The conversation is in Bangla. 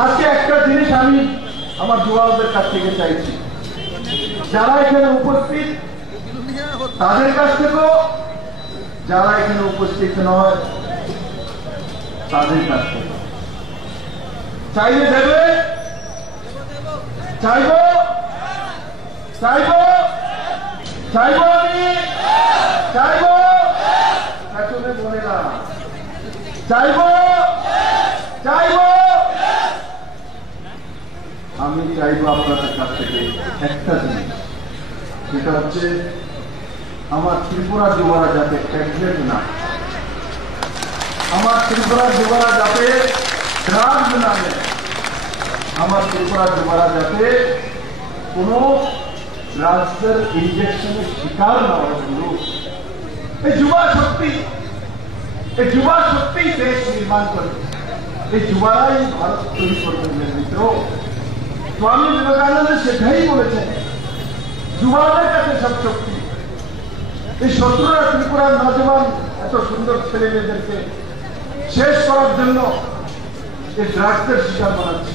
আজকে একটা জিনিস আমি আমার যুবকদের কাছ থেকে চাইছি, যারা এখানে উপস্থিত তাদের কাছ থেকেও, যারা এখানে উপস্থিত নয় তাদের কাছ থেকে চাইলে দেবে, চাইবো চাইবো চাইবো আমি চাইবো, পেছনে বলে না, চাইবো চাইবো। আমি চাইবো আপনাদের কাছ থেকে একটা জিনিস, সেটা হচ্ছে আমার ত্রিপুরা যুবরা যাতে অ্যাক্সিডেন্ট না, আমার ত্রিপুরা যুবরা যাতে ড্রাগস না নেয়, আমার ত্রিপুরা যুবরা যাতে কোনো ড্রাগসের ইনজেকশনের শিকার না হয়। এই যুবা শক্তি, এই যুবা শক্তি দেশ নির্মাণ করবে, এই যুবারাই ভারত তৈরি করবে। মিত্র, স্বামী বিবেকানন্দ সেটাই বলেছেন, যুবাদের কাছে সব শক্তি। এই শত্রুরা ত্রিপুরার নজওয়ান এত সুন্দর ছেলে মেয়েদেরকে শেষ করার জন্য এই ড্রাগসের শিকার বানাচ্ছে।